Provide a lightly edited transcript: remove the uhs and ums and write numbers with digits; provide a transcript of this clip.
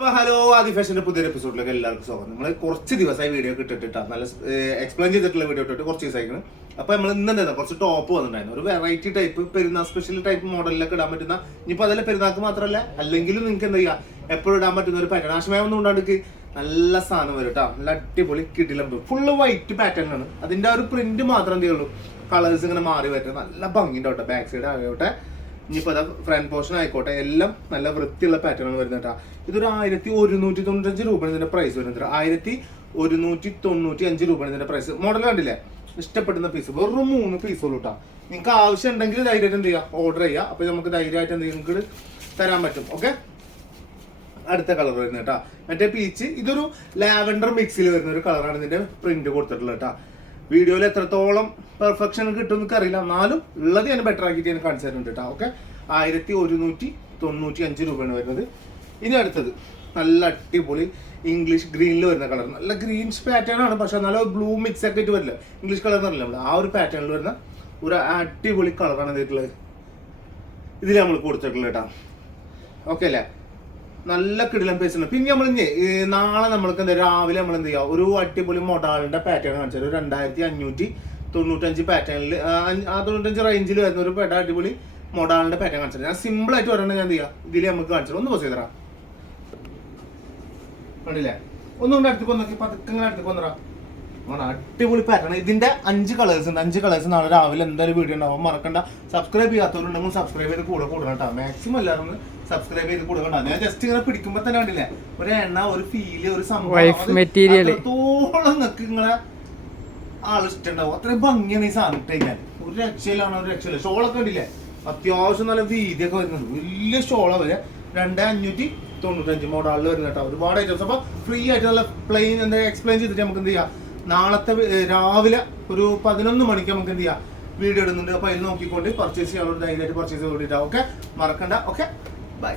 അപ്പൊ ഹലോ ആദി ഫാഷന്റെ പുതിയൊരു എപ്പിസോഡിലേക്ക് എല്ലാവർക്കും സ്വാഗതം. നമ്മൾ കുറച്ച് ദിവസമായി വീഡിയോ ഇട്ടിട്ടാ നല്ല എക്സ്പ്ലെയിൻ ചെയ്തിട്ടുള്ള വീഡിയോ ഇട്ടിട്ട് കുറച്ച് ദിവസമായിരുന്നു. അപ്പൊ നമ്മൾ ഇന്നെന്താ കുറച്ച് ടോപ്പ് വന്നിട്ടുണ്ടായിരുന്നു, ഒരു വെറൈറ്റി ടൈപ്പ് പെരുന്നാൾ സ്പെഷ്യൽ ടൈപ്പ് മോഡലിലൊക്കെ ഇടാൻ പറ്റുന്ന. ഇനിയിപ്പോ അതല്ല പെരുന്നാൾക്ക് മാത്രമല്ല അല്ലെങ്കിലും നിങ്ങൾക്ക് എന്താ ചെയ്യാം, എപ്പോഴും ഇടാൻ പറ്റുന്ന ഒരു പാറ്റേൺ. ആശമയൊന്നും ഉണ്ടാണ്ട് നല്ല സാധനം വരും കേട്ടോ, നല്ല അടിപൊളി കിടിലം ഫുള്ള് വൈറ്റ് പാറ്റേൺ ആണ്. അതിന്റെ ആ ഒരു പ്രിന്റ് മാത്രം എന്ത് ചെയ്യുള്ളൂ, കളേഴ്സ് ഇങ്ങനെ മാറി പറ്റും, നല്ല ഭംഗിയുണ്ടാവട്ടെ. ബാക്ക് സൈഡ് ആകട്ടെ, ഇനിയിപ്പോൾ അതാ ഫ്രണ്ട് പോർഷൻ ആയിക്കോട്ടെ, എല്ലാം നല്ല വൃത്തിയുള്ള പാറ്റേൺ ആണ് വരുന്നത് കേട്ടോ. ഇതൊരു 1195 രൂപയാണ് ഇതിന്റെ പ്രൈസ് വരുന്നത്. 1195 രൂപയാണ് ഇതിന്റെ പ്രൈസ്. മോഡൽ കണ്ടില്ലേ, ഇഷ്ടപ്പെടുന്ന പീസ് വെറും 3 പീസുള്ളൂ കേട്ടോ. നിങ്ങൾക്ക് ആവശ്യം ഉണ്ടെങ്കിൽ ധൈര്യമായിട്ട് എന്ത് ചെയ്യുക, ഓർഡർ ചെയ്യുക. അപ്പോൾ നമുക്ക് ധൈര്യമായിട്ട് എന്ത് നിങ്ങൾക്ക് തരാൻ പറ്റും. ഓക്കെ, അടുത്ത കളർ വരുന്നത് കേട്ടോ, മറ്റേ പീച്ച്. ഇതൊരു ലാവൻഡർ മിക്സിൽ വരുന്ന ഒരു കളറാണ് ഇതിന്റെ പ്രിന്റ് കൊടുത്തിട്ടുള്ളത് കേട്ടോ. വീഡിയോയിൽ എത്രത്തോളം പെർഫെക്ഷൻ കിട്ടും എന്നൊക്കെ അറിയില്ല, എന്നാലും ഉള്ളത് ഞാൻ ബെറ്റർ ആക്കിയിട്ട് ഞാൻ കാണിച്ചു തരുന്നുണ്ട് കേട്ടോ. ഓക്കെ, 1195 രൂപയാണ് വരുന്നത്. ഇനി അടുത്തത് നല്ല അടിപൊളി ഇംഗ്ലീഷ് ഗ്രീനിൽ വരുന്ന കളർ. നല്ല ഗ്രീൻസ് പാറ്റേൺ ആണ്, പക്ഷെ നല്ല ബ്ലൂ മിക്സ് ഒക്കെ ആയിട്ട് വരില്ല. ഇംഗ്ലീഷ് കളർ എന്നറിയില്ല, നമ്മൾ ആ ഒരു പാറ്റേണിൽ വരുന്ന ഒരു അടിപൊളി കളറാണ് ഇതിട്ടുള്ളത്. ഇതിൽ നമ്മൾ കൊടുത്തിട്ടുള്ളത് കേട്ടോ. ഓക്കെ അല്ലേ, നല്ല കിടിലം പേസ് ഉണ്ട്. പിന്നെ നമ്മൾ നാളെ നമ്മൾക്ക് എന്താ രാവിലെ നമ്മൾ എന്ത് ചെയ്യുക, ഒരു അടിപൊളി മൊഡാളിന്റെ പാറ്റേൺ കാണിച്ചത്. ഒരു 2595 പാറ്റേണിൽ 95 റേഞ്ചിൽ വരുന്ന ഒരു അടിപൊളി മൊഡാളിന്റെ പാറ്റേൺ കാണിച്ചത്. ഞാൻ സിമ്പിൾ ആയിട്ട് പറയണത് ഞാൻ എന്ത് ചെയ്യാം, ഇതിൽ നമുക്ക് കാണിച്ചത്. ഒന്ന് പോസ് ചെയ്തറാ, കണ്ടില്ലേ? ഒന്നുകൊണ്ട് അടുത്തേക്ക് നോക്കി, പതുക്കെ ഇങ്ങനെ അടുത്തേക്ക് വന്നറാ. അടിപൊളി പാറ്റേൺ. ഇതിന്റെ 5 കളേഴ്സ് ഉണ്ട്. 5 കളേഴ്സ് നാളെ രാവിലെ എന്തായാലും വീഡിയോ ഉണ്ടാവും. മറക്കണ്ട, സബ്സ്ക്രൈബ് ചെയ്യാത്തവരുണ്ടെങ്കിൽ സബ്സ്ക്രൈബ് ചെയ്ത് കൂടെ കേട്ടോ. മാക്സിമം എല്ലാവരും സബ്സ്ക്രൈബ് ചെയ്ത് കൂടെ കണ്ടാ. ഞാൻ ജസ്റ്റ് ഇങ്ങനെ പിടിക്കുമ്പോ തന്നെ കണ്ടില്ലേ, ഒരു എണ്ണ, ഒരു ഫീല്, ഒരു സംഭവം എത്രത്തോളം നിങ്ങക്ക് നിങ്ങളെ ആളിഷ്ടണ്ടാവും. അത്രയും ഭംഗിയാണ് ഈ സാധനം ഇട്ട് കഴിഞ്ഞാൽ. ഒരു രക്ഷയിലാണ്, ഒരു രക്ഷയില്ല. ഷോളൊക്കെ കണ്ടില്ലേ, അത്യാവശ്യം നല്ല വീതിയൊക്കെ വരുന്നത്, വലിയ ഷോളാ വരെ. 2595 മോഡലിൽ വരുന്ന കേട്ടോ. ഒരുപാട് ഐറ്റംസ്. അപ്പൊ ഫ്രീ ആയിട്ട് നല്ല പ്ലെയിൻ എന്താ എക്സ്പ്ലെയിൻ ചെയ്തിട്ട് നമുക്ക് എന്ത് ചെയ്യാം, നാളത്തെ രാവിലെ ഒരു 11 മണിക്ക് നമുക്ക് എന്ത് ചെയ്യാം, വീഡിയോ ഇടുന്നുണ്ട്. അപ്പൊ അതിൽ നോക്കിക്കൊണ്ട് പർച്ചേസ് ചെയ്യാനുള്ള ധൈര്യമായിട്ട് പർച്ചേസ് ചെയ്ത് കൊണ്ടിട്ടാ. ഓക്കെ, മറക്കണ്ട. Okay, by.